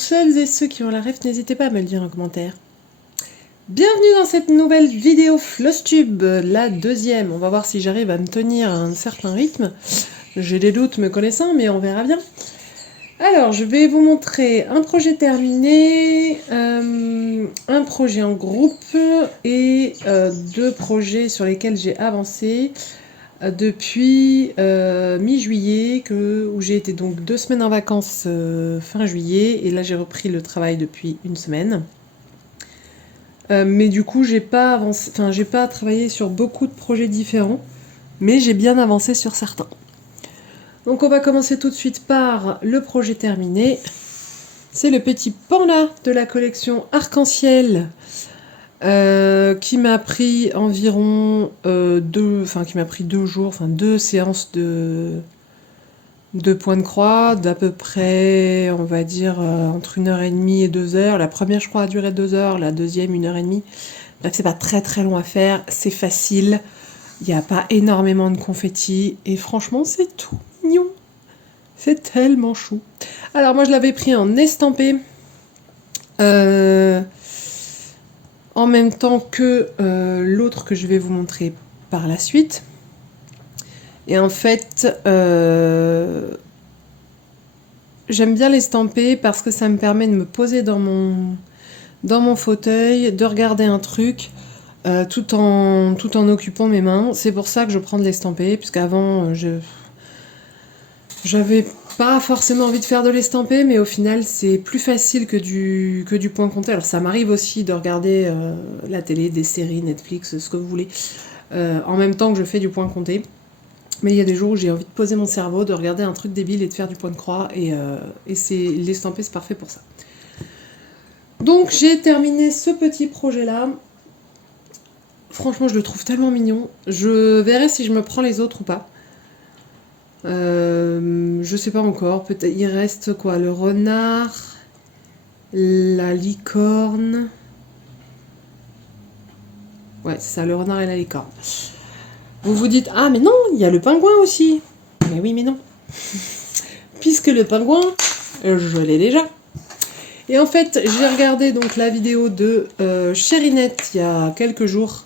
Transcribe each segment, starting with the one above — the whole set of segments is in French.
celles et ceux qui ont la ref, n'hésitez pas à me le dire en commentaire. Bienvenue dans cette nouvelle vidéo Flosstube, la deuxième. On va voir si j'arrive à me tenir à un certain rythme. J'ai des doutes me connaissant, mais on verra bien. Alors, je vais vous montrer un projet terminé, un projet en groupe et deux projets sur lesquels j'ai avancé depuis mi-juillet, où j'ai été donc 2 semaines en vacances fin juillet, et là j'ai repris le travail depuis une semaine. Mais du coup, j'ai pas avancé, j'ai pas travaillé sur beaucoup de projets différents, mais j'ai bien avancé sur certains. Donc on va commencer tout de suite par le projet terminé. C'est le petit panda de la collection Arc-en-Ciel qui m'a pris environ 2 jours, 2 séances de points de croix, d'à peu près, on va dire, entre 1h30 et 2h. La première, je crois, a duré 2 heures, la deuxième, 1h30. Bref, c'est pas très très long à faire, c'est facile, il n'y a pas énormément de confettis, et franchement, c'est tout mignon. C'est tellement chou. Alors, moi, je l'avais pris en estampé, en même temps que l'autre que je vais vous montrer par la suite. Et en fait, j'aime bien l'estamper parce que ça me permet de me poser dans mon fauteuil, de regarder un truc tout en occupant mes mains. C'est pour ça que je prends de l'estamper, puisqu'avant, j'avais pas forcément envie de faire de l'estamper, mais au final, c'est plus facile que du point compté. Alors, ça m'arrive aussi de regarder la télé, des séries, Netflix, ce que vous voulez, en même temps que je fais du point compté. Mais il y a des jours où j'ai envie de poser mon cerveau, de regarder un truc débile et de faire du point de croix, et l'estamper, c'est parfait pour ça. Donc j'ai terminé ce petit projet-là. Franchement, je le trouve tellement mignon. Je verrai si je me prends les autres ou pas. Je sais pas encore. Peut-être il reste quoi? Le renard, la licorne. Ouais, c'est ça, le renard et la licorne. Vous vous dites, ah mais non, il y a le pingouin aussi. Mais oui, mais non. Puisque le pingouin, je l'ai déjà. Et en fait, j'ai regardé donc la vidéo de Cherinette il y a quelques jours,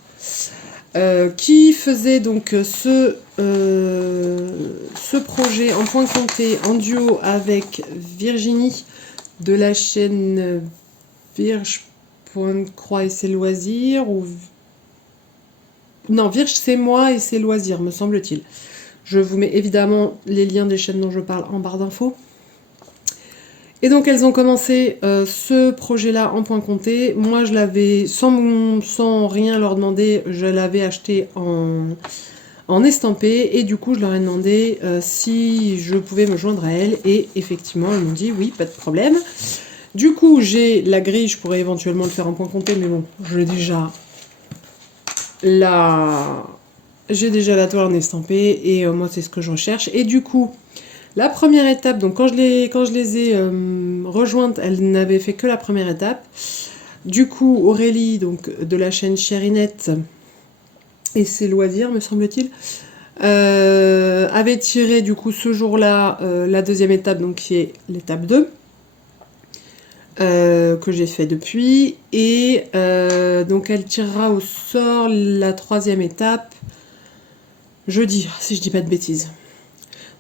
qui faisait donc ce projet en point compté en duo avec Virginie de la chaîne Virge Point de Croix et ses loisirs, ou non, Virge c'est moi et ses loisirs, me semble-t-il. Je vous mets évidemment les liens des chaînes dont je parle en barre d'infos. Et donc elles ont commencé ce projet-là en point compté. Moi je l'avais, sans rien leur demander, je l'avais acheté en estampé. Et du coup je leur ai demandé si je pouvais me joindre à elles. Et effectivement elles m'ont dit oui, pas de problème. Du coup j'ai la grille, je pourrais éventuellement le faire en point compté, mais bon, j'ai déjà la toile en estampé. Et moi c'est ce que je recherche. Et du coup... la première étape, donc quand je les ai rejointes, elles n'avaient fait que la première étape. Du coup, Aurélie, donc de la chaîne Cherinette et ses loisirs, me semble-t-il, avait tiré du coup ce jour-là la deuxième étape, donc qui est l'étape 2, que j'ai fait depuis. Et donc elle tirera au sort la troisième étape jeudi, si je dis pas de bêtises.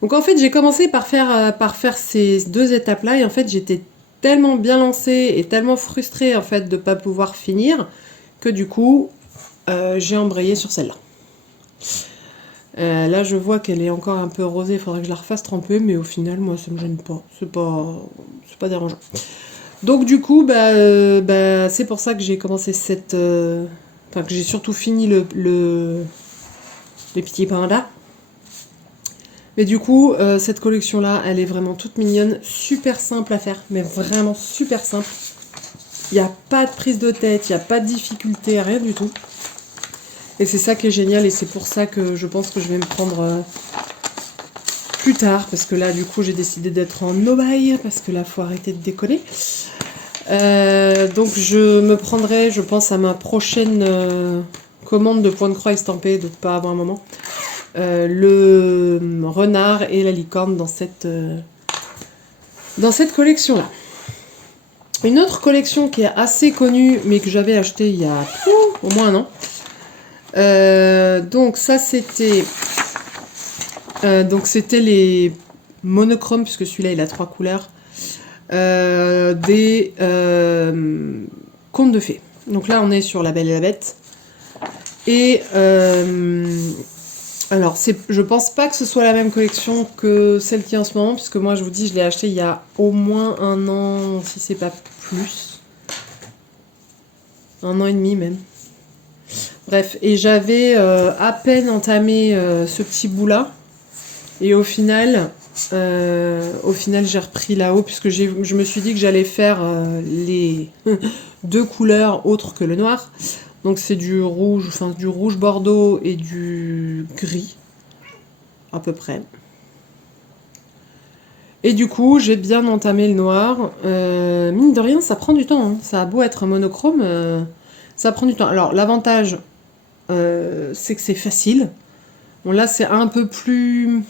Donc en fait j'ai commencé par faire ces deux étapes-là, et en fait j'étais tellement bien lancée et tellement frustrée en fait de ne pas pouvoir finir que du coup j'ai embrayé sur celle-là. Là je vois qu'elle est encore un peu rosée, il faudrait que je la refasse tremper, mais au final moi ça me gêne pas, c'est pas dérangeant. Donc du coup c'est pour ça que j'ai commencé que j'ai surtout fini les petits pandas. Mais du coup, cette collection-là, elle est vraiment toute mignonne, super simple à faire, mais vraiment super simple. Il n'y a pas de prise de tête, il n'y a pas de difficulté, rien du tout. Et c'est ça qui est génial, et c'est pour ça que je pense que je vais me prendre plus tard, parce que là, du coup, j'ai décidé d'être en no-buy, parce que là, faut arrêter de déconner. Donc je me prendrai, je pense, à ma prochaine commande de point de croix estampé, de pas avoir un moment. Le renard et la licorne dans cette collection-là. Une autre collection qui est assez connue, mais que j'avais acheté il y a au moins un an. Donc ça c'était les monochromes, puisque celui-là il a 3 couleurs, des contes de fées. Donc là on est sur La Belle et la Bête. Et alors je pense pas que ce soit la même collection que celle qui est en ce moment, puisque moi je vous dis je l'ai acheté il y a au moins un an, si c'est pas plus. Un an et demi même. Bref, et j'avais à peine entamé ce petit bout-là. Et au final j'ai repris là-haut, puisque je me suis dit que j'allais faire les 2 couleurs autres que le noir. Donc c'est du rouge, enfin du rouge bordeaux et du gris, à peu près. Et du coup, j'ai bien entamé le noir. Mine de rien, ça prend du temps, hein. Ça a beau être monochrome, ça prend du temps. Alors l'avantage, c'est que c'est facile. Bon là, c'est un peu plus...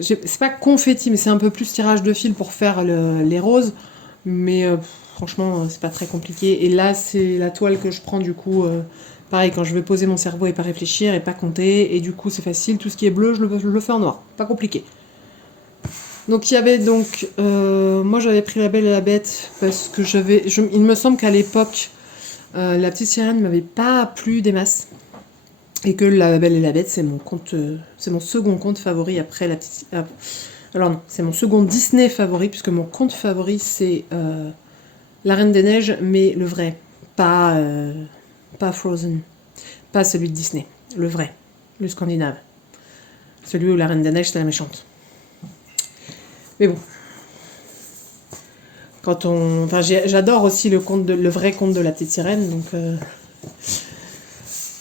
C'est pas confetti, mais c'est un peu plus tirage de fil pour faire les roses. Mais franchement, c'est pas très compliqué. Et là, c'est la toile que je prends du coup. Pareil, quand je vais poser mon cerveau et pas réfléchir et pas compter. Et du coup, c'est facile. Tout ce qui est bleu, je le fais en noir. Pas compliqué. Donc il y avait donc... moi, j'avais pris La Belle et la Bête parce que il me semble qu'à l'époque, La Petite Sirène m'avait pas plu des masses. Et que La Belle et la Bête, c'est mon second conte favori après La Petite... alors non, c'est mon second Disney favori, puisque mon conte favori, c'est La Reine des Neiges, mais le vrai. Pas Frozen. Pas celui de Disney. Le vrai. Le scandinave. Celui où La Reine des Neiges, c'est la méchante. Mais bon. Enfin, j'adore aussi le vrai conte de La Petite Sirène, donc...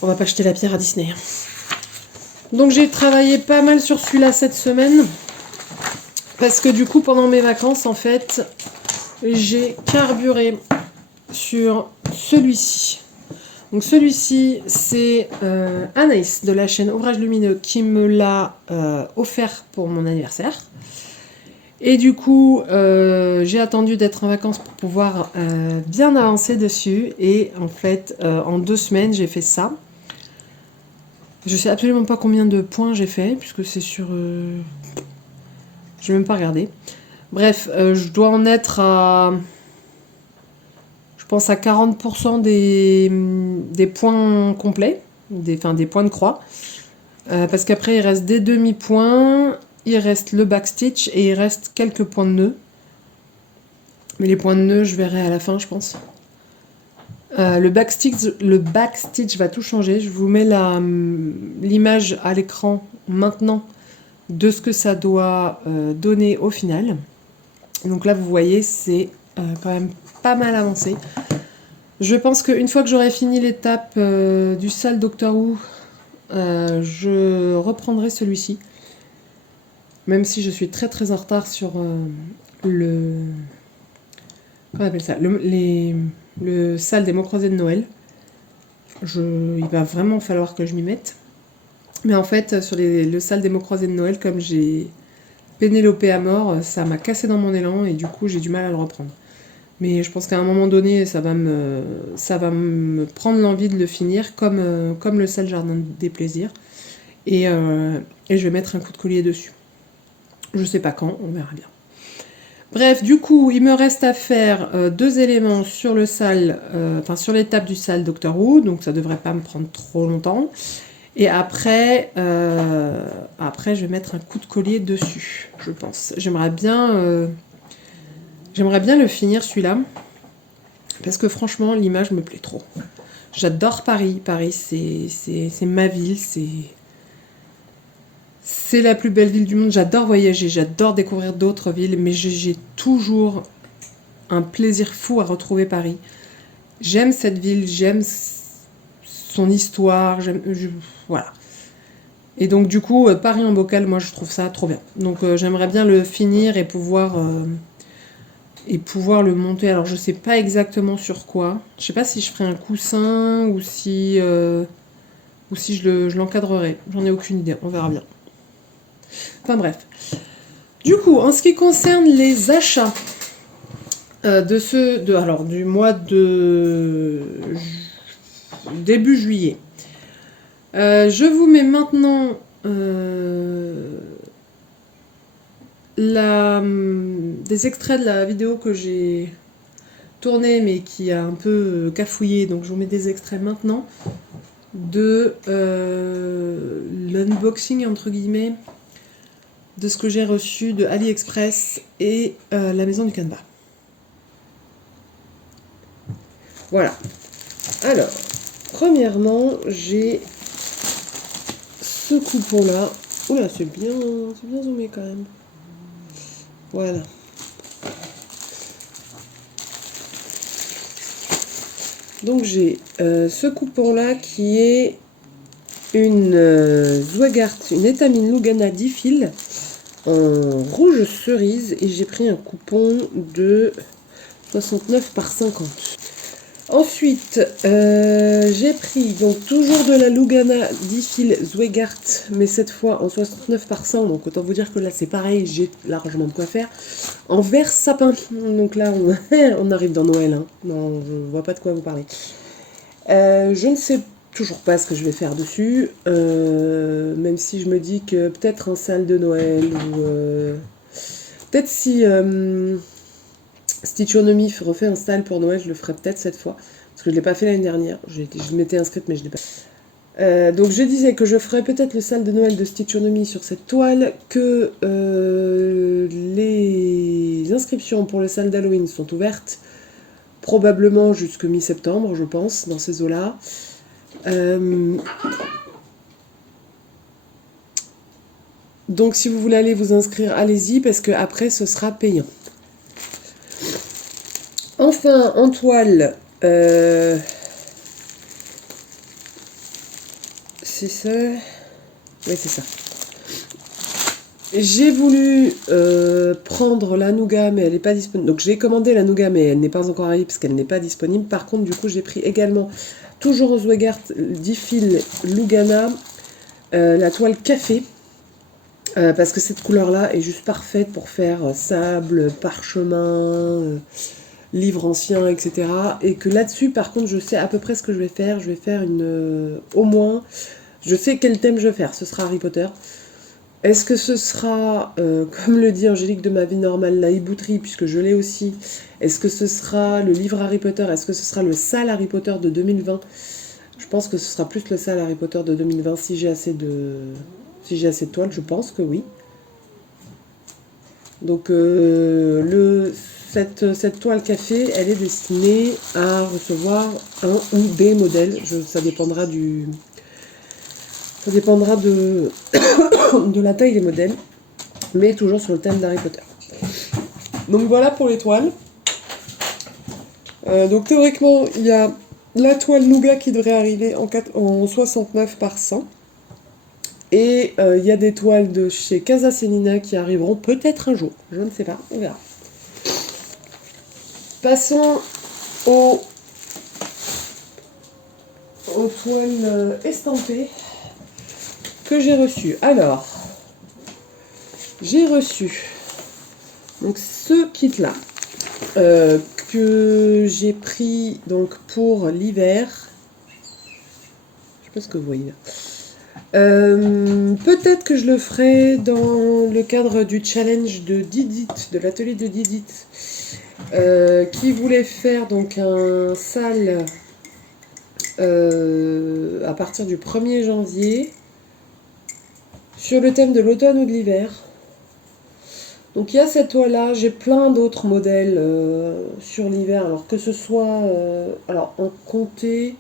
on va pas jeter la pierre à Disney. Donc j'ai travaillé pas mal sur celui-là cette semaine. Parce que du coup, pendant mes vacances, en fait, j'ai carburé sur celui-ci. Donc celui-ci, c'est Anaïs de la chaîne Ouvrage Lumineux qui me l'a offert pour mon anniversaire. Et du coup, j'ai attendu d'être en vacances pour pouvoir bien avancer dessus. Et en fait, en 2 semaines, j'ai fait ça. Je sais absolument pas combien de points j'ai fait, puisque c'est sur... je vais même pas regarder. Bref, je dois en être à... je pense à 40% des points complets, des points de croix. Parce qu'après, il reste des demi-points, il reste le backstitch et il reste quelques points de nœud. Mais les points de nœud, je verrai à la fin, je pense. Le backstitch va tout changer. Je vous mets l'image à l'écran maintenant de ce que ça doit donner au final. Donc là, vous voyez, c'est quand même pas mal avancé. Je pense qu'une fois que j'aurai fini l'étape du sale Doctor Who, je reprendrai celui-ci. Même si je suis très très en retard sur le... Comment on appelle ça ? Le sale des mots croisés de Noël. Il va vraiment falloir que je m'y mette. Mais en fait, sur le sale des mots croisés de Noël, comme j'ai Pénélope à mort, ça m'a cassé dans mon élan et du coup j'ai du mal à le reprendre. Mais je pense qu'à un moment donné, ça va me prendre l'envie de le finir, comme le sale jardin des plaisirs. Et je vais mettre un coup de collier dessus. Je sais pas quand, on verra bien. Bref, du coup, il me reste à faire 2 éléments sur le sale, sur l'étape du sale Doctor Who, donc ça devrait pas me prendre trop longtemps. Et après, je vais mettre un coup de collier dessus, je pense. J'aimerais bien le finir celui-là, parce que franchement, l'image me plaît trop. J'adore Paris. Paris, c'est ma ville, c'est la plus belle ville du monde. J'adore voyager, j'adore découvrir d'autres villes, mais j'ai toujours un plaisir fou à retrouver Paris. J'aime cette ville, j'aime son histoire, voilà. Et donc du coup, Paris en bocal, moi je trouve ça trop bien. Donc j'aimerais bien le finir et pouvoir le monter. Alors je sais pas exactement sur quoi. Je sais pas si je ferai un coussin ou si je l'encadrerai. J'en ai aucune idée, on verra bien. Enfin bref. Du coup, en ce qui concerne les achats, Alors, du mois de début juillet. Je vous mets maintenant des extraits de la vidéo que j'ai tournée mais qui a un peu cafouillé, donc je vous mets des extraits maintenant de l'unboxing entre guillemets de ce que j'ai reçu de AliExpress et la maison du canevas. Voilà. Alors, premièrement, j'ai ce coupon-là. Oula, c'est bien zoomé quand même. Voilà. Donc j'ai ce coupon-là qui est une Zweigart, une étamine Lugana 10 fils en rouge cerise et j'ai pris un coupon de 69 par 50. Ensuite, j'ai pris donc toujours de la Lugana 10 fils Zweigart, mais cette fois en 69 par 100, donc autant vous dire que là c'est pareil, j'ai largement de quoi faire, en vert sapin. Donc là on arrive dans Noël, hein. Non, je vois pas de quoi vous parler. Je ne sais toujours pas ce que je vais faire dessus, même si je me dis que peut-être un sale de Noël, ou peut-être si Stitchonomy refait un style pour Noël, je le ferai peut-être cette fois, parce que je ne l'ai pas fait l'année dernière, je m'étais inscrite mais je ne l'ai pas. Donc je disais que je ferais peut-être le sale de Noël de Stitchonomy sur cette toile, que les inscriptions pour le sale d'Halloween sont ouvertes, probablement jusque mi-septembre, je pense, dans ces eaux-là. Donc si vous voulez aller vous inscrire, allez-y, parce que après ce sera payant. Enfin, en toile, c'est ça. Oui, c'est ça. J'ai voulu prendre la nougat, mais elle n'est pas disponible. Donc j'ai commandé la nougat, mais elle n'est pas encore arrivée parce qu'elle n'est pas disponible. Par contre, du coup, j'ai pris également, toujours aux Zweigart 10 fils Lugana, la toile café. Parce que cette couleur-là est juste parfaite pour faire sable, parchemin, livre ancien, etc. Et que là-dessus, par contre, je sais à peu près ce que je vais faire. Je vais faire au moins, je sais quel thème je vais faire. Ce sera Harry Potter. Est-ce que ce sera, comme le dit Angélique de Ma Vie Normale, la hibouterie, puisque je l'ai aussi. Est-ce que ce sera le livre Harry Potter? Est-ce que ce sera le sale Harry Potter de 2020? Je pense que ce sera plus le sale Harry Potter de 2020 si j'ai assez de toiles, je pense que oui. Donc cette toile café, elle est destinée à recevoir un ou des modèles. Ça dépendra de de la taille des modèles, mais toujours sur le thème d'Harry Potter. Donc voilà pour les toiles. Donc théoriquement, il y a la toile nougat qui devrait arriver en 69 par 100. Et il y a des toiles de chez Casa Selina qui arriveront peut-être un jour. Je ne sais pas, on verra. Passons aux toiles estampées que j'ai reçues. Alors, j'ai reçu donc ce kit-là que j'ai pris donc pour l'hiver. Je sais pas ce que vous voyez là. Peut-être que je le ferai dans le cadre du challenge de Didit, de l'atelier de Didit, qui voulait faire donc un sale à partir du 1er janvier sur le thème de l'automne ou de l'hiver. Donc il y a cette toile-là, j'ai plein d'autres modèles sur l'hiver, alors que ce soit alors en comté,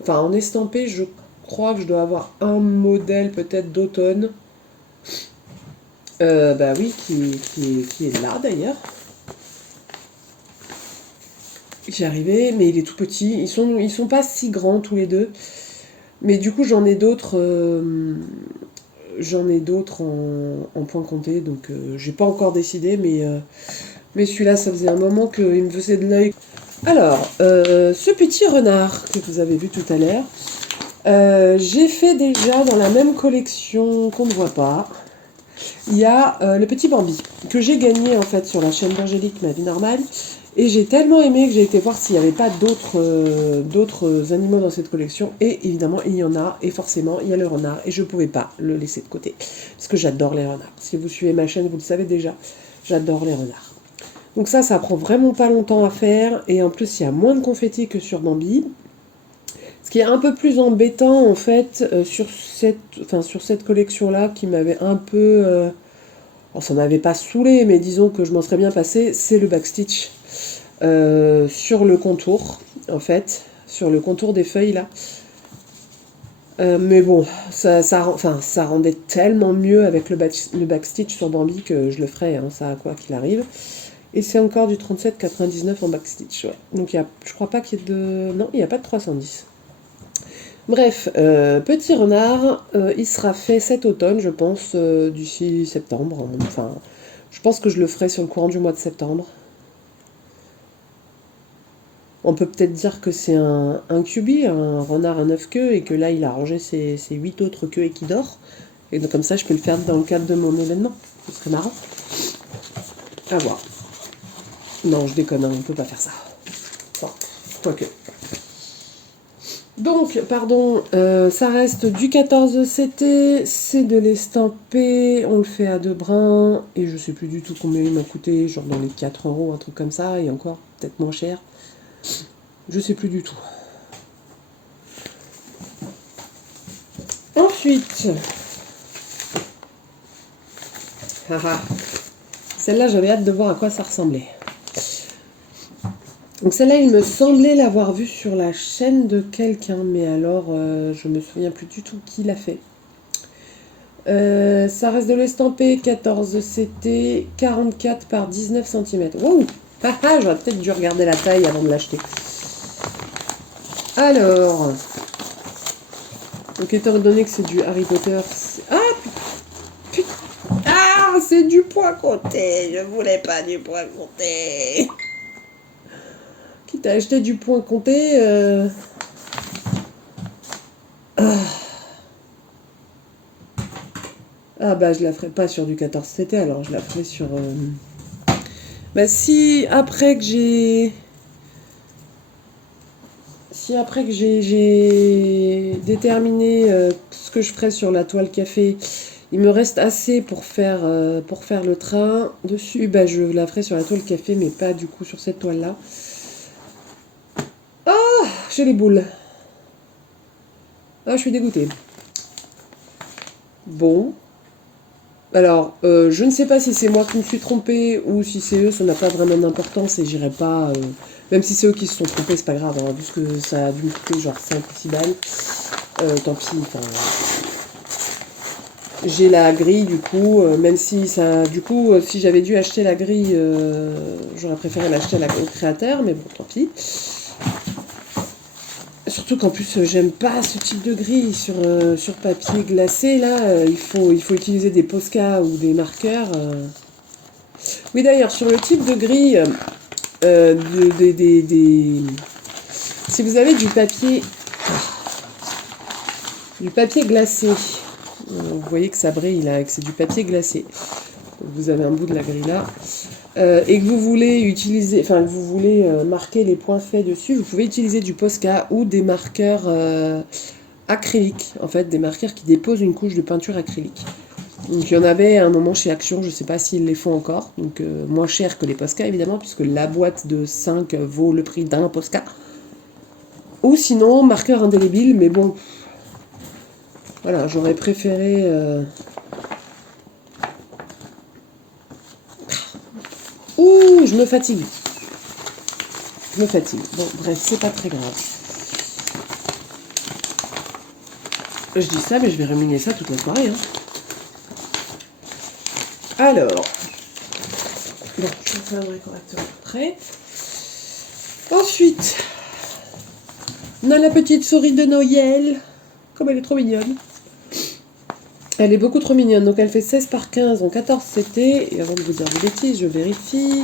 enfin en estampé, je crois que je dois avoir un modèle peut-être d'automne. Bah oui, qui est là d'ailleurs. J'y arrivais, mais il est tout petit. Ils sont pas si grands tous les deux. Mais du coup, j'en ai d'autres en point compté. Donc, j'ai pas encore décidé, mais celui-là, ça faisait un moment qu'il me faisait de l'œil. Alors, ce petit renard que vous avez vu tout à l'heure, j'ai fait déjà dans la même collection qu'on ne voit pas. Il y a le petit Bambi que j'ai gagné en fait sur la chaîne d'Angélique Ma Vie Normale Et j'ai tellement aimé que j'ai été voir s'il n'y avait pas d'autres animaux dans cette collection. Et évidemment, il y en a. Et forcément, il y a le renard. Et je ne pouvais pas le laisser de côté. Parce que j'adore les renards. Si vous suivez ma chaîne, vous le savez déjà. J'adore les renards. Donc ça prend vraiment pas longtemps à faire. Et en plus, il y a moins de confettis que sur Bambi. Ce qui est un peu plus embêtant, en fait, sur cette collection-là, qui m'avait un peu... ça m'avait pas saoulé, mais disons que je m'en serais bien passé, c'est le backstitch. Sur le contour, en fait, sur le contour des feuilles là. Mais bon, ça rendait tellement mieux avec le backstitch sur Bambi que je le ferai, hein, ça quoi qu'il arrive. Et c'est encore du 37,99 en backstitch, ouais. Donc je crois pas qu'il y ait de... Non, il n'y a pas de 310. Bref, petit renard, il sera fait cet automne, je pense, d'ici septembre. Enfin, je pense que je le ferai sur le courant du mois de septembre. On peut peut-être dire que c'est un QB, un renard à 9 queues, et que là il a rangé ses 8 autres queues et qu'il dort. Et donc comme ça je peux le faire dans le cadre de mon événement. Ce serait marrant. À voir. Non, je déconne, on ne peut pas faire ça. Enfin, quoique. Donc, pardon, ça reste du 14 CT, c'est de l'estampé, on le fait à 2 brins, et je sais plus du tout combien il m'a coûté, genre dans les 4 euros, un truc comme ça, et encore, peut-être moins cher. Je sais plus du tout. Ensuite, celle-là, j'avais hâte de voir à quoi ça ressemblait. Donc celle-là, il me semblait l'avoir vue sur la chaîne de quelqu'un, mais alors je me souviens plus du tout qui l'a fait. Ça reste de l'estampé, 14 CT, 44 par 19 cm. Wow. J'aurais peut-être dû regarder la taille avant de l'acheter. Alors, donc étant donné que c'est du Harry Potter, c'est du point compté. Je voulais pas du point compté. Quitte à acheter du point compté. Ah bah je la ferai pas sur du 14 CT, alors je la ferai sur... si après que j'ai déterminé ce que je ferai sur la toile café, il me reste assez pour faire le train dessus, bah je la ferai sur la toile café, mais pas du coup sur cette toile là. Ah, j'ai les boules. Ah, je suis dégoûtée. Bon. Alors, je ne sais pas si c'est moi qui me suis trompée ou si c'est eux, ça n'a pas vraiment d'importance et j'irai pas... même si c'est eux qui se sont trompés, c'est pas grave, hein, puisque ça a dû me coûter genre 5 ou 6 balles. Tant pis, enfin... J'ai la grille du coup, même si ça... Du coup, si j'avais dû acheter la grille, j'aurais préféré l'acheter au créateur, mais bon, tant pis. Surtout qu'en plus, j'aime pas ce type de grille sur papier glacé, là. Il faut utiliser des Posca ou des marqueurs. Oui, d'ailleurs, sur le type de grille, si vous avez du papier glacé, vous voyez que ça brille là, que c'est du papier glacé. Vous avez un bout de la grille là. Et que vous voulez utiliser, enfin que vous voulez marquer les points faits dessus, vous pouvez utiliser du Posca ou des marqueurs acryliques, en fait, des marqueurs qui déposent une couche de peinture acrylique. Donc il y en avait à un moment chez Action, je ne sais pas s'ils les font encore, donc moins cher que les Posca évidemment, puisque la boîte de 5 vaut le prix d'un Posca. Ou sinon, marqueur indélébile, mais bon, voilà, j'aurais préféré... Ouh, je me fatigue. Bon, bref, c'est pas très grave. Je dis ça, mais je vais ruminer ça toute la soirée. Hein. Alors, bon, je refermerai correctement après. Ensuite, on a la petite souris de Noël. Comme elle est trop mignonne. Elle est beaucoup trop mignonne. Donc elle fait 16 par 15 en 14 CT. Et avant de vous dire des bêtises, je vérifie.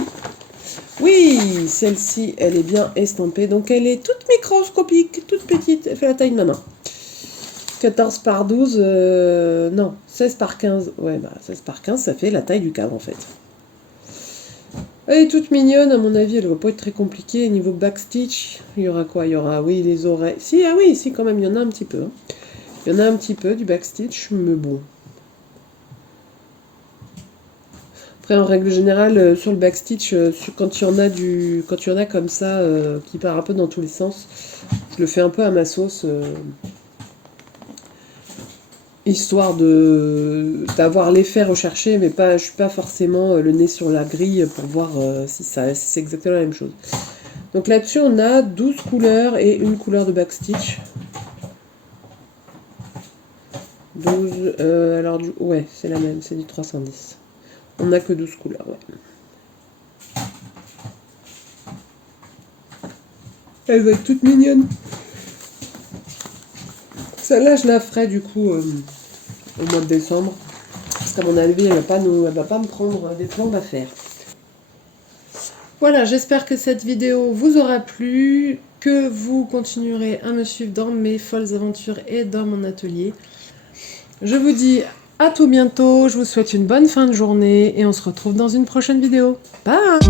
Oui, celle-ci, elle est bien estampée. Donc elle est toute microscopique, toute petite. Elle fait la taille de ma main. 14 par 12, non, 16 par 15. Ouais, bah 16 par 15, ça fait la taille du cadre en fait. Elle est toute mignonne, à mon avis, elle va pas être très compliquée. Niveau backstitch, il y aura quoi? Il y aura, oui, les oreilles. Si, ah oui, si, quand même, il y en a un petit peu, hein. Il y en a un petit peu du backstitch, mais bon. Après, en règle générale, sur le backstitch, quand il y en a quand il y en a comme ça, qui part un peu dans tous les sens, je le fais un peu à ma sauce, histoire d'avoir l'effet recherché, mais pas, je suis pas forcément le nez sur la grille pour voir si c'est exactement la même chose. Donc là-dessus, on a 12 couleurs et une couleur de backstitch. 12, alors ouais, c'est la même, c'est du 310. On n'a que 12 couleurs, ouais. Elle va être toute mignonne. Celle-là, je la ferai du coup au mois de décembre. Parce qu'à mon avis, elle va pas me prendre des plombes à faire. Voilà, j'espère que cette vidéo vous aura plu, que vous continuerez à me suivre dans mes folles aventures et dans mon atelier. Je vous dis à tout bientôt, je vous souhaite une bonne fin de journée et on se retrouve dans une prochaine vidéo. Bye!